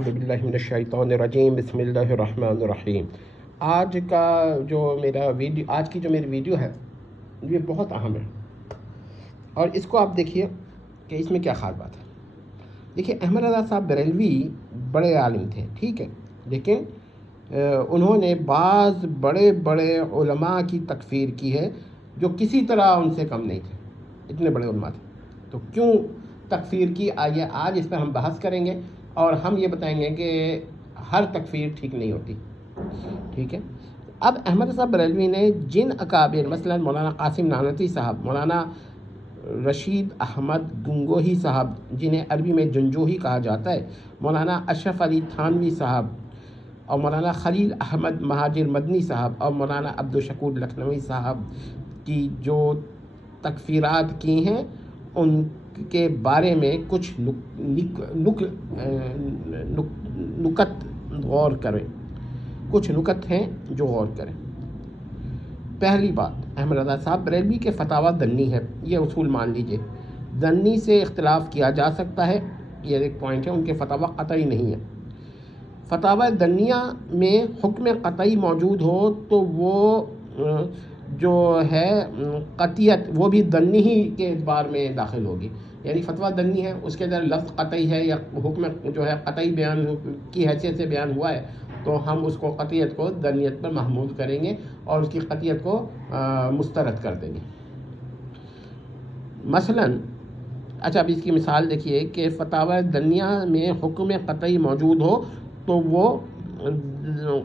اعوذ باللہ من الشیطان الرجیم، بسم اللہ الرحمن الرحیم۔ آج کی جو میری ویڈیو ہے یہ بہت اہم ہے، اور اس کو آپ دیکھیے کہ اس میں کیا خاص بات ہے۔ دیکھیے، احمد رضا صاحب بریلوی بڑے عالم تھے، ٹھیک ہے، لیکن انہوں نے بعض بڑے بڑے علماء کی تکفیر کی ہے جو کسی طرح ان سے کم نہیں تھے، اتنے بڑے علماء تھے۔ تو کیوں تکفیر کی، آئیے آج اس پر ہم بحث کریں گے، اور ہم یہ بتائیں گے کہ ہر تکفیر ٹھیک نہیں ہوتی، ٹھیک ہے۔ اب احمد صاحب بریلوی نے جن اکابر، مثلا مولانا قاسم نانوتوی صاحب، مولانا رشید احمد گنگوہی صاحب جنہیں عربی میں جنجوہی کہا جاتا ہے، مولانا اشرف علی تھانوی صاحب، اور مولانا خلیل احمد مہاجر مدنی صاحب، اور مولانا عبدالشکور لکھنوی صاحب کی جو تکفیرات کی ہیں، ان کے بارے میں کچھ نکت غور کریں، کچھ نکت ہیں جو غور کریں۔ پہلی بات، احمد رضا صاحب بریلوی کے فتاویٰ دنی ہے، یہ اصول مان لیجئے۔ دنی سے اختلاف کیا جا سکتا ہے، یہ ایک پوائنٹ ہے، ان کے فتاویٰ قطعی نہیں ہے۔ فتاویٰ دنیہ میں حکم قطعی موجود ہو تو وہ جو ہے قطعیت، وہ بھی دنی ہی کے اعتبار میں داخل ہوگی، یعنی فتویٰ دنی ہے، اس کے اندر لفظ قطعی ہے یا حکم جو ہے قطعی بیان کی حیثیت سے بیان ہوا ہے، تو ہم اس کو قطعیت کو دنیت پر محمول کریں گے اور اس کی قطعیت کو مسترد کر دیں گے۔ مثلا اچھا، اب اس کی مثال دیکھیے کہ فتاویٰ دنیہ میں حکم قطعی موجود ہو تو وہ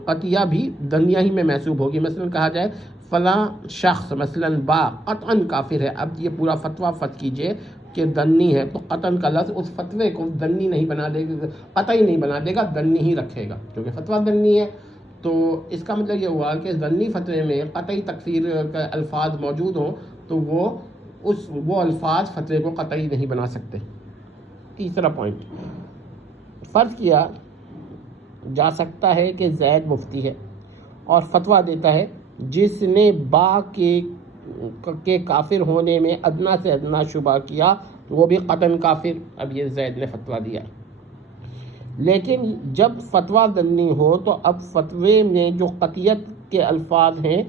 قطعیہ بھی دنیہ ہی میں محسوب ہوگی۔ مثلا کہا جائے فلاں شخص مثلا با قطعاً کافر ہے، اب یہ پورا فتویٰ فرض کیجئے کہ دنی ہے، تو قطعاً کا لفظ اس فتوے کو دنی نہیں بنا دے گا، قطعی نہیں بنا دے گا، دنی ہی رکھے گا، کیونکہ فتویٰ دنی ہے۔ تو اس کا مطلب یہ ہوا کہ دنی فتوے میں قطعی تکفیر کا الفاظ موجود ہوں تو وہ الفاظ فتوے کو قطعی نہیں بنا سکتے۔ تیسرا پوائنٹ، فرض کیا جا سکتا ہے کہ زید مفتی ہے اور فتویٰ دیتا ہے جس نے با کے کافر ہونے میں ادنا سے ادنا شبہ کیا وہ بھی قطعاً کافر، اب یہ زید نے فتویٰ دیا۔ لیکن جب فتویٰ دنی ہو تو اب فتوے میں جو قطعیت کے الفاظ ہیں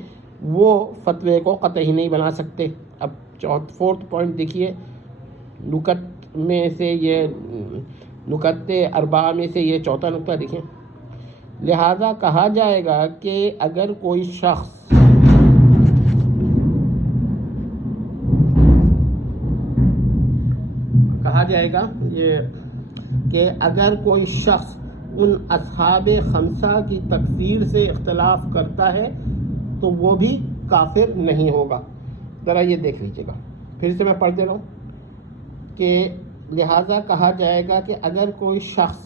وہ فتوے کو قطعی نہیں بنا سکتے۔ اب فورتھ پوائنٹ دیکھیے، نکت میں سے یہ نکت اربعہ میں سے یہ چوتھا نقطہ دیکھیں۔ لہذا کہا جائے گا کہ اگر کوئی شخص ان اصحاب خمسہ کی تکفیر سے اختلاف کرتا ہے تو وہ بھی کافر نہیں ہوگا۔ ذرا یہ دیکھ لیجیے گا، پھر سے میں پڑھ دے رہا ہوں کہ لہٰذا کہا جائے گا کہ اگر کوئی شخص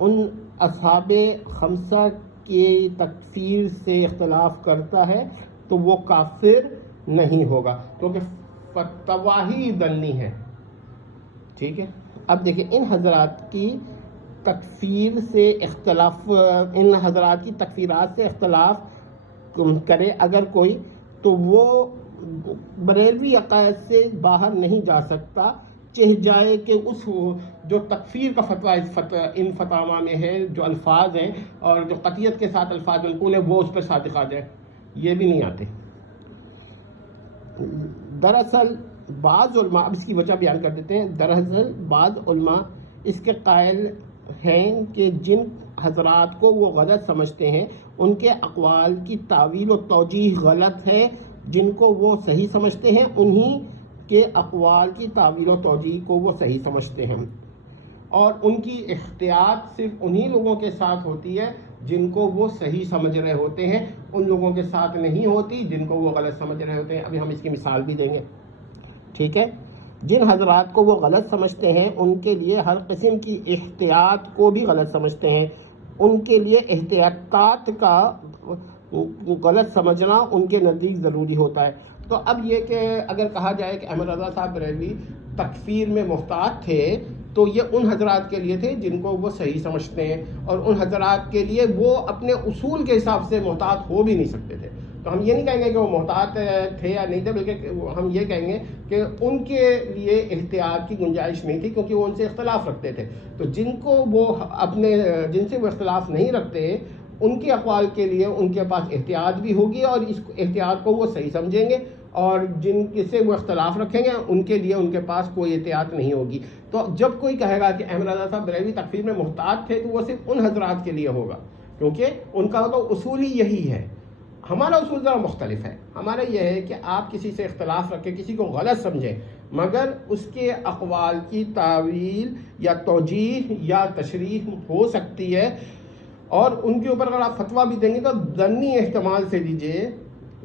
ان اصحاب خمسہ کی تکفیر سے اختلاف کرتا ہے تو وہ کافر نہیں ہوگا، کیونکہ فتویٰ ہی دنی ہے، ٹھیک ہے۔ اب دیکھیں، ان حضرات کی تکفیرات سے اختلاف کرے اگر کوئی، تو وہ بریلوی عقائد سے باہر نہیں جا سکتا، چہ جائے کہ اس جو تکفیر کا فتویٰ ان فتاویٰ میں ہے، جو الفاظ ہیں اور جو قطعیت کے ساتھ الفاظ منقول ہیں، وہ اس پر صادق آ جائے، یہ بھی نہیں آتے۔ دراصل بعض علماء، اب اس کی وجہ بیان کر دیتے ہیں، دراصل بعض علماء اس کے قائل ہیں کہ جن حضرات کو وہ غلط سمجھتے ہیں ان کے اقوال کی تعویل و توجیح غلط ہے، جن کو وہ صحیح سمجھتے ہیں انہی کے اقوال کی تعویل و توجیح کو وہ صحیح سمجھتے ہیں، اور ان کی احتیاط صرف انہی لوگوں کے ساتھ ہوتی ہے جن کو وہ صحیح سمجھ رہے ہوتے ہیں، ان لوگوں کے ساتھ نہیں ہوتی جن کو وہ غلط سمجھ رہے ہوتے ہیں۔ ابھی ہم اس کی مثال بھی دیں گے، ٹھیک ہے۔ جن حضرات کو وہ غلط سمجھتے ہیں ان کے لیے ہر قسم کی احتیاط کو بھی غلط سمجھتے ہیں، ان کے لیے احتیاطات کا غلط سمجھنا ان کے نزدیک ضروری ہوتا ہے۔ تو اب یہ کہ اگر کہا جائے کہ احمد رضا صاحب بریلوی تکفیر میں محتاط تھے تو یہ ان حضرات کے لیے تھے جن کو وہ صحیح سمجھتے ہیں، اور ان حضرات کے لیے وہ اپنے اصول کے حساب سے محتاط ہو بھی نہیں سکتے تھے۔ تو تو ہم یہ نہیں کہیں گے کہ وہ محتاط تھے یا نہیں تھے، بلکہ ہم یہ کہیں گے کہ ان کے لیے احتیاط کی گنجائش نہیں تھی، کیونکہ وہ ان سے اختلاف رکھتے تھے. تو جن سے وہ اختلاف نہیں رکھتے، ان کے اقوال کے لیے ان کے پاس احتیاط بھی ہوگی، اور اس احتیاط کو وہ صحیح سمجھیں گے، اور جن سے وہ اختلاف رکھیں گے ان کے لیے ان کے پاس کوئی احتیاط نہیں ہوگی. تو جب کوئی کہے گا کہ احمد رضا صاحب بریلوی تکفیر میں محتاط تھے، تو وہ صرف ان حضرات کے لیے ہوگا، کیونکہ ان کا تو اصول ہی یہی ہے. ہمارا اصول ذرا مختلف ہے. ہمارا یہ ہے کہ آپ کسی سے اختلاف رکھیں، کسی کو غلط سمجھیں، مگر اس کے اقوال کی تعویل یا توجیح یا تشریح ہو سکتی ہے، اور ان کے اوپر اگر آپ فتویٰ بھی دیں گے تو ظنی احتمال سے دیجیے،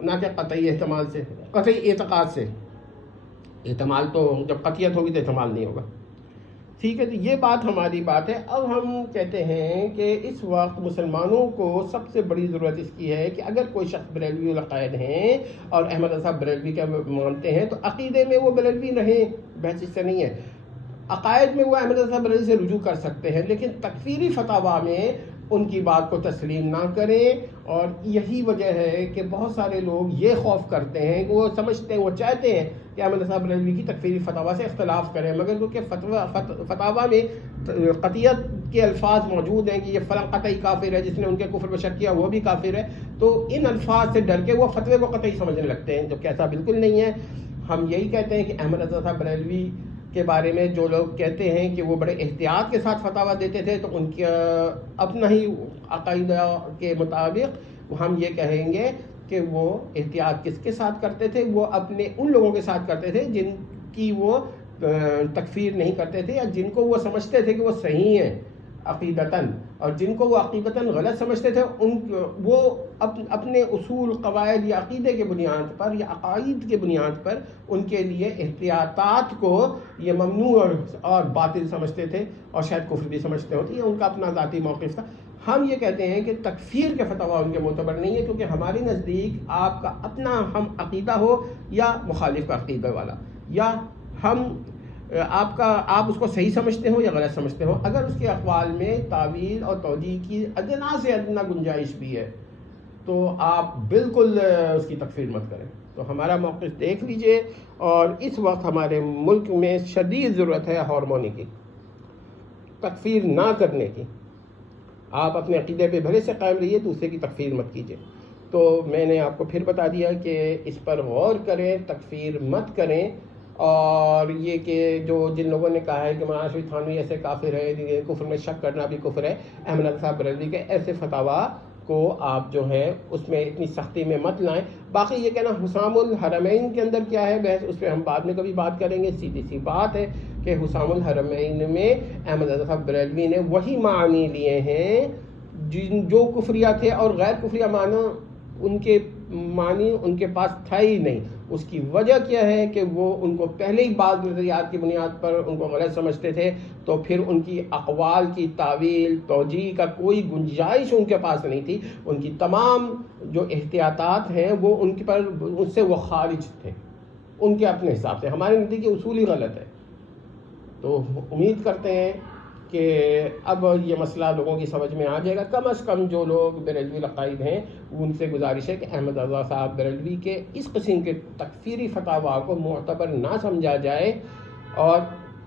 نہ کہ قطعی احتمال سے، قطعی اعتقاد سے. احتمال تو جب قطعیت ہوگی تو احتمال نہیں ہوگا. ٹھیک ہے، تو یہ بات ہماری بات ہے. اب ہم کہتے ہیں کہ اس وقت مسلمانوں کو سب سے بڑی ضرورت اس کی ہے کہ اگر کوئی شخص بریلوی العقائد ہیں اور احمد رضا صاحب بریلوی کا مانتے ہیں، تو عقیدے میں وہ بریلوی رہیں، بحث اس سے نہیں ہے. عقائد میں وہ احمد رضا صاحب بریلوی سے رجوع کر سکتے ہیں، لیکن تکفیری فتاوا میں ان کی بات کو تسلیم نہ کریں. اور یہی وجہ ہے کہ بہت سارے لوگ یہ خوف کرتے ہیں کہ وہ سمجھتے ہیں، وہ چاہتے ہیں کہ احمد صاحب بریلوی کی تکفیری فتاوا سے اختلاف کریں، مگر کیونکہ فتاوا میں قطعیت کے الفاظ موجود ہیں کہ یہ فلاں قطعی کافر ہے، جس نے ان کے کفر بشر کیا وہ بھی کافر ہے، تو ان الفاظ سے ڈر کے وہ فتوے کو قطعی سمجھنے لگتے ہیں، جبکہ ایسا بالکل نہیں ہے. ہم یہی کہتے ہیں کہ احمد رضا صاحب بریلوی کے بارے میں جو لوگ کہتے ہیں کہ وہ بڑے احتیاط کے ساتھ فتاوا دیتے تھے، تو ان کا اپنا ہی عقیدہ کے مطابق ہم یہ کہیں گے کہ وہ احتیاط کس کے ساتھ کرتے تھے؟ وہ اپنے ان لوگوں کے ساتھ کرتے تھے جن کی وہ تکفیر نہیں کرتے تھے، یا جن کو وہ سمجھتے تھے کہ وہ صحیح ہیں عقیدتاً، اور جن کو وہ عقیدتاً غلط سمجھتے تھے وہ اپنے اصول، قواعد یا عقیدے کے بنیاد پر یا عقائد کے بنیاد پر ان کے لیے احتیاطات کو یہ ممنوع اور باطل سمجھتے تھے، اور شاید کفر بھی سمجھتے ہوتے. یہ ان کا اپنا ذاتی موقف تھا. ہم یہ کہتے ہیں کہ تکفیر کے فتوا ان کے معتبر نہیں ہے، کیونکہ ہمارے نزدیک آپ کا اپنا ہم عقیدہ ہو یا مخالف کا عقیدہ والا، یا آپ اس کو صحیح سمجھتے ہو یا غلط سمجھتے ہو، اگر اس کے اقوال میں تعویل اور توجیہ کی ادنا سے ادنا گنجائش بھی ہے تو آپ بالکل اس کی تکفیر مت کریں. تو ہمارا موقف دیکھ لیجئے. اور اس وقت ہمارے ملک میں شدید ضرورت ہے ہارمونی کی، تکفیر نہ کرنے کی. آپ اپنے عقیدے پہ بھلے سے قائم رہیے، دوسرے کی تکفیر مت کیجیے. تو میں نے آپ کو پھر بتا دیا کہ اس پر غور کریں، تکفیر مت کریں. اور یہ کہ جن لوگوں نے کہا ہے کہ مولانا رشید تھانوی ایسے کافر ہے، کفر میں شک کرنا بھی کفر ہے، احمد صاحب بریلوی کے ایسے فتاوا کو آپ جو ہے اس میں اتنی سختی میں مت لائیں. باقی یہ کہنا حسام الحرمین کے اندر کیا ہے بحث، اس پہ ہم بعد میں کبھی بات کریں گے. سیدھی سی بات ہے کہ حسام الحرمین میں احمد رضا صاحب بریلوی نے وہی معنی لیے ہیں جو کفریہ تھے، اور غیر کفریہ معنی ان کے معنی ان کے پاس تھا ہی نہیں. اس کی وجہ کیا ہے کہ وہ ان کو پہلے ہی بعض نظریات کی بنیاد پر ان کو غلط سمجھتے تھے، تو پھر ان کی اقوال کی تعویل توجیہ کا کوئی گنجائش ان کے پاس نہیں تھی. ان کی تمام جو احتیاطات ہیں وہ ان سے وہ خارج تھے، ان کے اپنے حساب سے. ہمارے نزدیک اصول ہی غلط ہے. تو امید کرتے ہیں کہ اب یہ مسئلہ لوگوں کی سمجھ میں آ جائے گا. کم از کم جو لوگ بریلوی العقائد ہیں ان سے گزارش ہے کہ احمد رضا صاحب بریلوی کے اس قسم کے تکفیری فتاوا کو معتبر نہ سمجھا جائے اور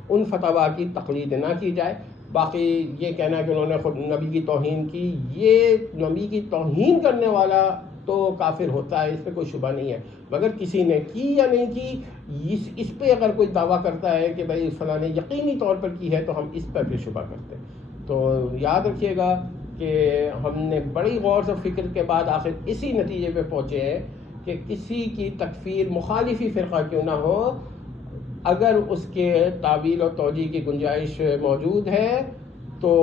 ان فتاوا کی تقلید نہ کی جائے. باقی یہ کہنا ہے کہ انہوں نے خود نبی کی توہین کی، یہ نبی کی توہین کرنے والا تو کافر ہوتا ہے، اس پہ کوئی شبہ نہیں ہے. مگر کسی نے کی یا نہیں کی، اس پہ اگر کوئی دعویٰ کرتا ہے کہ بھائی فلاں نے یقینی طور پر کی ہے، تو ہم اس پر بھی شبہ کرتے ہیں. تو یاد رکھیے گا کہ ہم نے بڑی غور و فکر کے بعد آخر اسی نتیجے پہ پہنچے ہیں کہ کسی کی تکفیر مخالفی فرقہ کیوں نہ ہو، اگر اس کے تعویل اور توجیہ کی گنجائش موجود ہے تو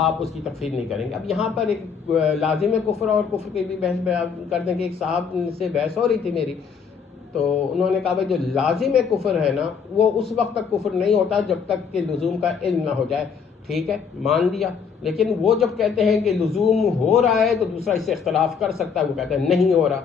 آپ اس کی تکفیر نہیں کریں گے. اب یہاں پر ایک لازم کفر اور کفر کی بھی بحث بیان کر دیں کہ ایک صاحب سے بحث ہو رہی تھی میری، تو انہوں نے کہا بھائی جو لازم کفر ہے نا وہ اس وقت تک کفر نہیں ہوتا جب تک کہ لزوم کا علم نہ ہو جائے. ٹھیک ہے، مان لیا، لیکن وہ جب کہتے ہیں کہ لزوم ہو رہا ہے تو دوسرا اس سے اختلاف کر سکتا ہے، وہ کہتے ہیں نہیں ہو رہا.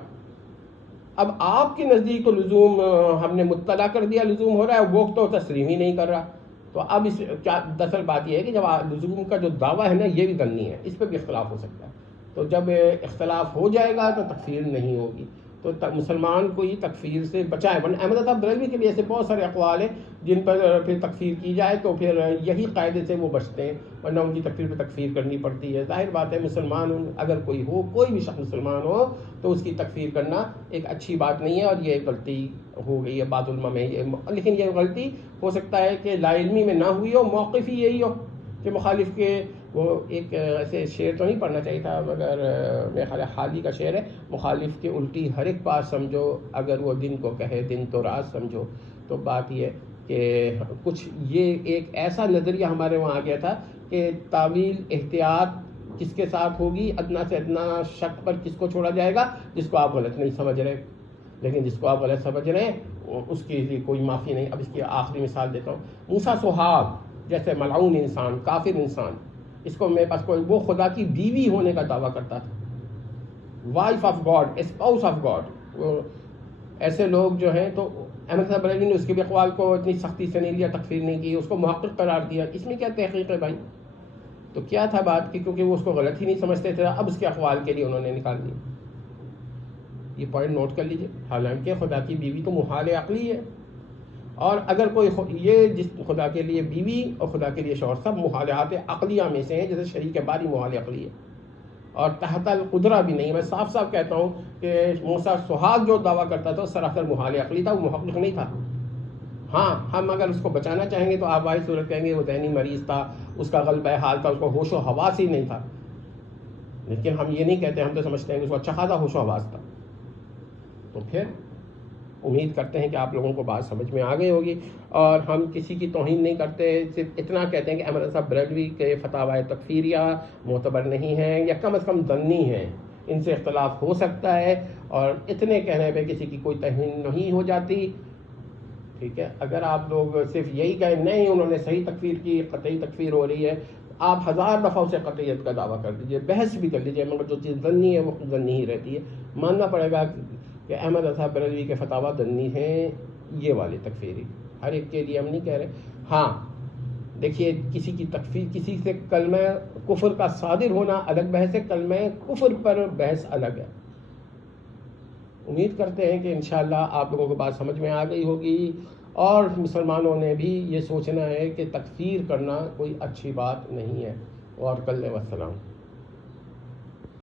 اب آپ کے نزدیک تو لزوم ہم نے مطلع کر دیا، لزوم ہو رہا ہے، وہ تو تسلیم ہی نہیں کر رہا. تو اب دراصل بات یہ ہے کہ جب لزوم کا جو دعویٰ ہے نا یہ بھی ظنی ہے، اس پہ بھی اختلاف ہو سکتا ہے. تو جب اختلاف ہو جائے گا تو تکفیر نہیں ہوگی، تو مسلمان کو ہی تکفیر سے بچائے. ورنہ احمد صاحب بریلوی کے بھی ایسے بہت سارے اقوال ہیں جن پر پھر تکفیر کی جائے تو پھر یہی قاعدے سے وہ بچتے ہیں، ورنہ ان کی تکفیر پہ تکفیر کرنی پڑتی ہے. ظاہر بات ہے مسلمان اگر کوئی ہو، کوئی بھی شخص مسلمان ہو تو اس کی تکفیر کرنا ایک اچھی بات نہیں ہے، اور یہ غلطی ہو گئی ہے بعض علماء میں. لیکن یہ غلطی ہو سکتا ہے کہ لا علمی میں نہ ہوئی ہو، موقف ہی یہی ہو کہ مخالف کے. وہ ایک ایسے شعر تو نہیں پڑھنا چاہیے تھا مگر میرے خیال ہے حال ہی کا شعر ہے، مخالف کے الٹی ہر ایک بات سمجھو، اگر وہ دن کو کہے دن تو رات سمجھو. تو بات یہ کہ کچھ یہ ایک ایسا نظریہ ہمارے وہاں آ گیا تھا کہ تعویل احتیاط کس کے ساتھ ہوگی، ادنا سے ادنا شک پر کس کو چھوڑا جائے گا؟ جس کو آپ غلط نہیں سمجھ رہے. لیکن جس کو آپ غلط سمجھ رہے ہیں اس کے لیے کوئی معافی نہیں. اب اس کی آخری مثال دیتا ہوں. موسیٰ سہاگ جیسے ملعون انسان، کافر انسان، اس کو میرے پاس کوئی، وہ خدا کی بیوی ہونے کا دعویٰ کرتا تھا، wife of God, spouse of God. ایسے لوگ جو ہیں، تو احمد صاحب بریلوی نے اس کے بھی اقوال کو اتنی سختی سے نہیں لیا، تکفیر نہیں کی، اس کو محقق قرار دیا. اس میں کیا تحقیق ہے بھائی؟ تو کیا تھا بات کہ کیونکہ وہ اس کو غلط ہی نہیں سمجھتے تھے، اب اس کے اقوال کے لیے انہوں نے نکال دیا. یہ پوائنٹ نوٹ کر لیجئے. حالانکہ خدا کی بیوی تو محال عقلی ہے، اور اگر کوئی یہ جس خدا کے لیے بیوی اور خدا کے لیے شوہر سب محالات عقلیہ میں سے ہیں، جیسے شریک باری محال عقلی ہے اور تحت القدرہ بھی نہیں. میں صاف صاف کہتا ہوں کہ موسیٰ سہاگ جو دعویٰ کرتا تھا وہ سراسر محال عقلی تھا، وہ محقق نہیں تھا. ہاں ہم اگر اس کو بچانا چاہیں گے تو آپ واحد صورت کہیں گے وہ ذہنی مریض تھا، اس کا غلبہ حال تھا، اس کو ہوش و حواس ہی نہیں تھا. لیکن ہم یہ نہیں کہتے، ہم تو سمجھتے ہیں کہ اس کو اچھا خاصا ہوش و حواس تھا. تو پھر امید کرتے ہیں کہ آپ لوگوں کو بات سمجھ میں آ گئی ہوگی، اور ہم کسی کی توہین نہیں کرتے، صرف اتنا کہتے ہیں کہ احمد صاحب بریلوی کے فتاوی تکفیریہ معتبر نہیں ہیں، یا کم از کم ظنی ہیں، ان سے اختلاف ہو سکتا ہے، اور اتنے کہنے پہ کسی کی کوئی توہین نہیں ہو جاتی. ٹھیک ہے. اگر آپ لوگ صرف یہی کہیں نہیں انہوں نے صحیح تکفیر کی، قطعی تکفیر ہو رہی ہے، آپ 1000 دفعہ اسے قطعیت کا دعویٰ کر دیجئے، بحث بھی کر لیجئے، مگر جو چیز ظنی ہے وہ ظنی ہی رہتی ہے. ماننا پڑے گا کہ احمد صاحب بریلوی کے فتاوی ظنی ہیں، یہ والے تکفیری. ہر ایک کے لیے ہم نہیں کہہ رہے. ہاں دیکھیے، کسی کی تکفیر، کسی سے کلمہ کفر کا صادر ہونا الگ بحث ہے، کلمہ کفر پر بحث الگ ہے. امید کرتے ہیں کہ انشاءاللہ آپ لوگوں کو بات سمجھ میں آ گئی ہوگی، اور مسلمانوں نے بھی یہ سوچنا ہے کہ تکفیر کرنا کوئی اچھی بات نہیں ہے. اور کل والسلام.